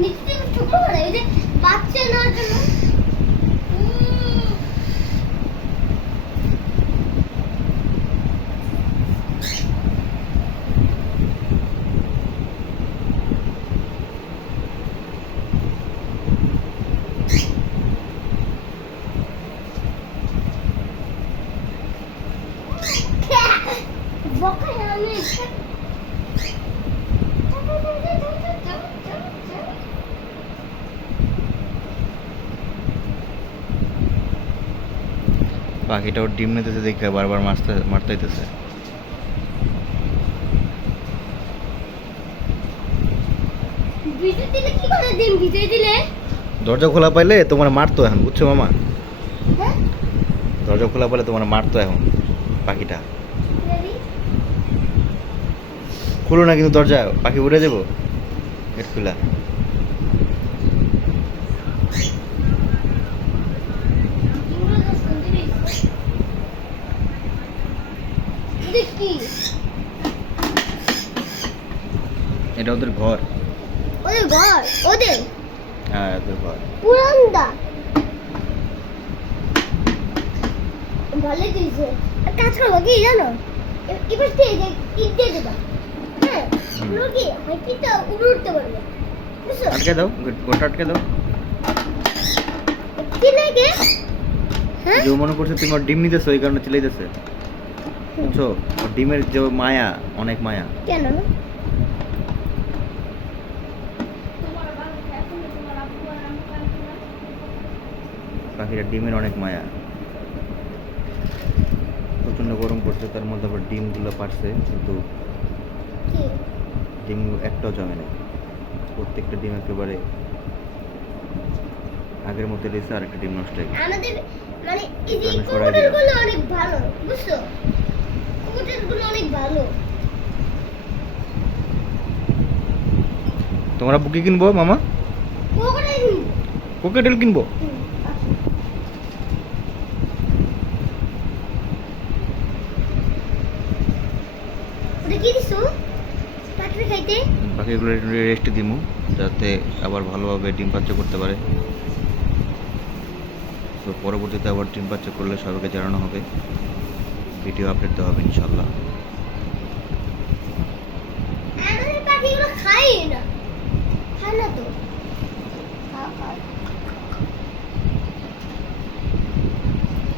নিচে ছোট করে এই যে বাচ্চা নেওয়ার জন্য বকা আমি পাখিটা ওর ডিম নিতেছে দেখে বারবার মারতে হইতেছে। ভিজে দিলে কি করে ডিম ভিজে দিলে? দরজা খোলা পাইলে তোমার মারতো এখন, বুঝছো মামা? হ্যাঁ দরজা খোলা পাইলে তোমার মারতো এখন পাখিটা। খুলো না কিন্তু দরজা, পাখি উড়ে যাবো। গেট খোলা। কি এটা ওদের ঘর। ওদের ঘর? ওদের হ্যাঁ ওদের ঘর। পুরান্দা ভালো দিয়েছে। কাজ করবো কি জানো, এবার থেকে ইট দিয়ে দেবা। হ্যাঁ লোকে হাইকিটা উড়তে পারবে, বুঝছো? আটকে দাও, গোটা আটকে দাও। কি লাগে? হ্যাঁ যে মনে করছে তুমি ওর ডিম নিতেছো এই কারণে চিল্লাইতেছে, বুঝছো? ওর ডিমের যে মায়া, অনেক মায়া। কেন? পাখিটার ডিমের অনেক মায়া। প্রচন্ড গরম পড়ছে, তার মধ্যে আবার ডিমগুলো পারছে, কিন্তু কি ডিম একটাও জমে না। প্রত্যেকটা ডিম একেবারে আগের মতো রয়েছে, আর একটা ডিম নষ্ট হয়ে গেছে। আমাদের মানে এই যে আমি সরাই দিলাম। কবুতরগুলো অনেক ভালো, বুঝছো? কবুতরগুলো অনেক ভালো। তোমরা বুকি কিনবো মামা? কবুতর কোকেটেল কিনবো? ওটা কি দিছো পাখি খাইতে? বাকিগুলো রেস্ট দিমু, যাতে আবার ভালোভাবে ডিম বাচ্চা করতে পারে। তো পরবর্তীতে আবার ডিম বাচ্চা করলে সবাইকে জানানো হবে, ভিডিও আপডেট দেওয়া হবে ইনশাল্লাহ। আমাদের পাখিগুলো খায় না, খায় না তো।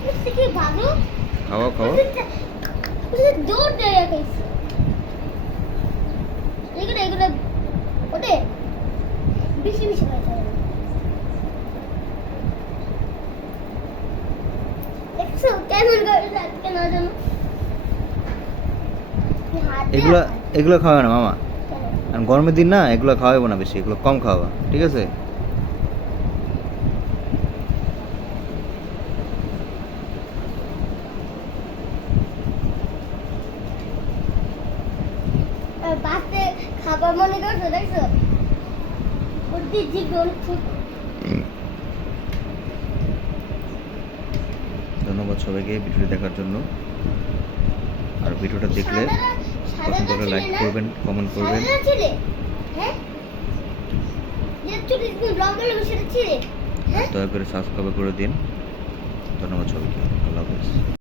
বুঝতে কি ভালো? খাওয়া খাওয়া। বুঝতে দৌড় দেয় খাইছে। এগুলো ওদের বেশি বেশি খাইতে হবে। দেখছো কেমন করে যাচ্ছে না জানো? এগুলো খাওয়াবে না মামা, আর গরমের দিন না, এগুলো খাওয়াবো না বেশি, এগুলো কম খাওয়াবা, ঠিক আছে? বাসে খাবার মনে করছো, দেখছো ওর দিয়ে জিভ অনেক ছোট। ধন্যবাদ সবাইকে ভিডিওটি দেখার জন্য। আর ভিডিওটা দেখলে পছন্দ হলে লাইক করবেন, কমেন্ট করবেন। হ্যাঁ যে চুরি ব্লগ গুলো সেটা ছিলে। হ্যাঁ দয়া করে সাবস্ক্রাইব করে দিন। ধন্যবাদ সবাইকে, আল্লাহ হাফেজ।